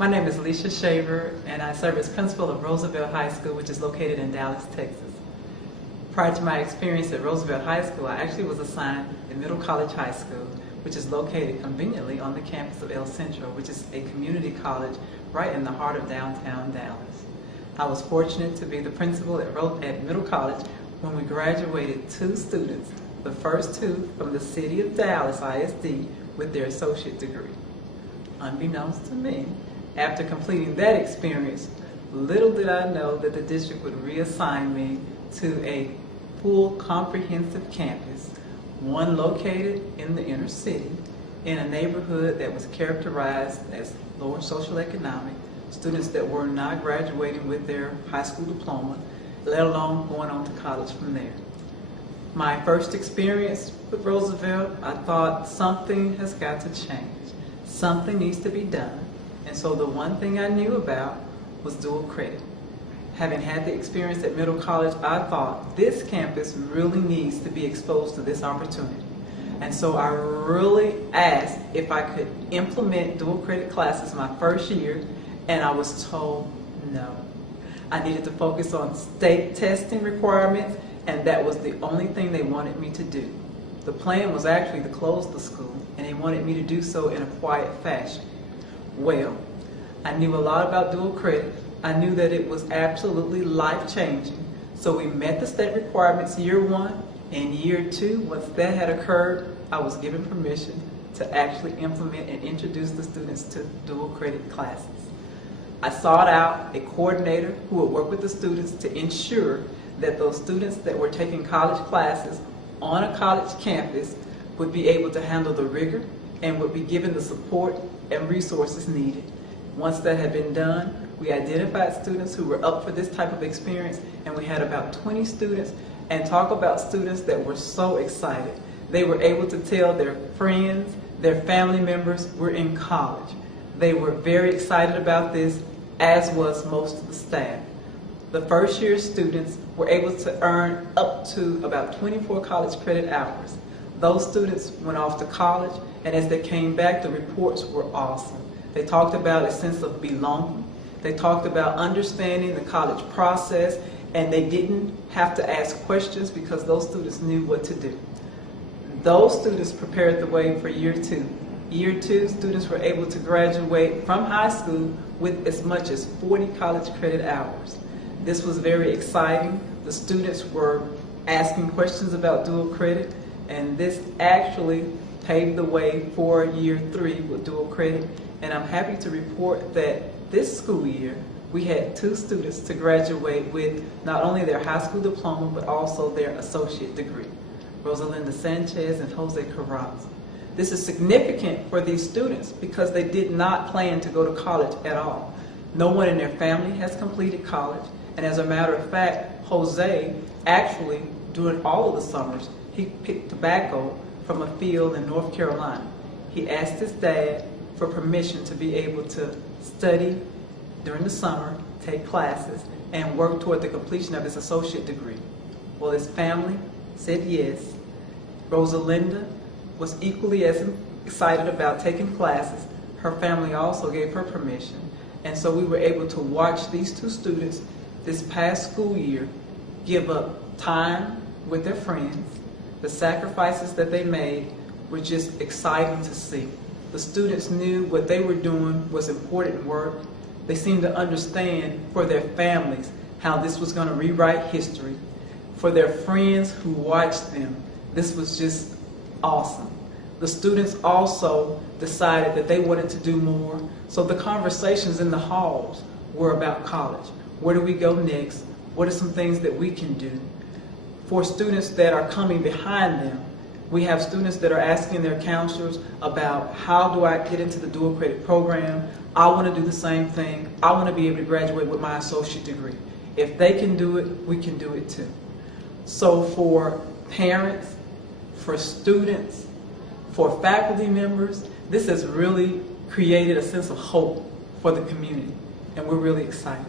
My name is Leicha, and I serve as principal of Roosevelt High School, which is located in Dallas, Texas. Prior to my experience at Roosevelt High School, I actually was assigned at Middle College High School, which is located conveniently on the campus of El Centro, which is a community college right in the heart of downtown Dallas. I was fortunate to be the principal at Middle College when we graduated 2 students, the first 2 from the city of Dallas ISD with their associate degree. Unbeknownst to me, after completing that experience, little did I know that the district would reassign me to a full comprehensive campus, one located in the inner city, in a neighborhood that was characterized as lower socioeconomic, students that were not graduating with their high school diploma, let alone going on to college from there. My first experience with Roosevelt, I thought something has got to change. Something needs to be done. And so the one thing I knew about was dual credit. Having had the experience at Middle College, I thought this campus really needs to be exposed to this opportunity. And so I really asked if I could implement dual credit classes my first year, and I was told no. I needed to focus on state testing requirements, and that was the only thing they wanted me to do. The plan was actually to close the school, and they wanted me to do so in a quiet fashion. Well, I knew a lot about dual credit. I knew that it was absolutely life-changing. So we met the state requirements year 1, and year 2, once that had occurred, I was given permission to actually implement and introduce the students to dual credit classes. I sought out a coordinator who would work with the students to ensure that those students that were taking college classes on a college campus would be able to handle the rigor and would be given the support and resources needed. Once that had been done, we identified students who were up for this type of experience, and we had about 20 students. And talk about students that were so excited. They were able to tell their friends, their family members were in college. They were very excited about this, as was most of the staff. The first year students were able to earn up to about 24 college credit hours. Those students went off to college, and as they came back, the reports were awesome. They talked about a sense of belonging. They talked about understanding the college process, and they didn't have to ask questions because those students knew what to do. Those students prepared the way for year 2. Year 2, students were able to graduate from high school with as much as 40 college credit hours. This was very exciting. The students were asking questions about dual credit, and this actually paved the way for year 3 with dual credit. And I'm happy to report that this school year, we had 2 students to graduate with not only their high school diploma, but also their associate degree, Rosalinda Sanchez and Jose Carranza. This is significant for these students because they did not plan to go to college at all. No one in their family has completed college, and as a matter of fact, Jose actually, during all of the summers, he picked tobacco from a field in North Carolina. He asked his dad for permission to be able to study during the summer, take classes, and work toward the completion of his associate degree. Well, his family said yes. Rosalinda was equally as excited about taking classes. Her family also gave her permission. And so we were able to watch these 2 students this past school year give up time with their friends. The sacrifices that they made were just exciting to see. The students knew what they were doing was important work. They seemed to understand for their families how this was going to rewrite history. For their friends who watched them, this was just awesome. The students also decided that they wanted to do more. So the conversations in the halls were about college. Where do we go next? What are some things that we can do? For students that are coming behind them, we have students that are asking their counselors about how do I get into the dual credit program? I want to do the same thing. I want to be able to graduate with my associate degree. If they can do it, we can do it too. So for parents, for students, for faculty members, this has really created a sense of hope for the community, and we're really excited.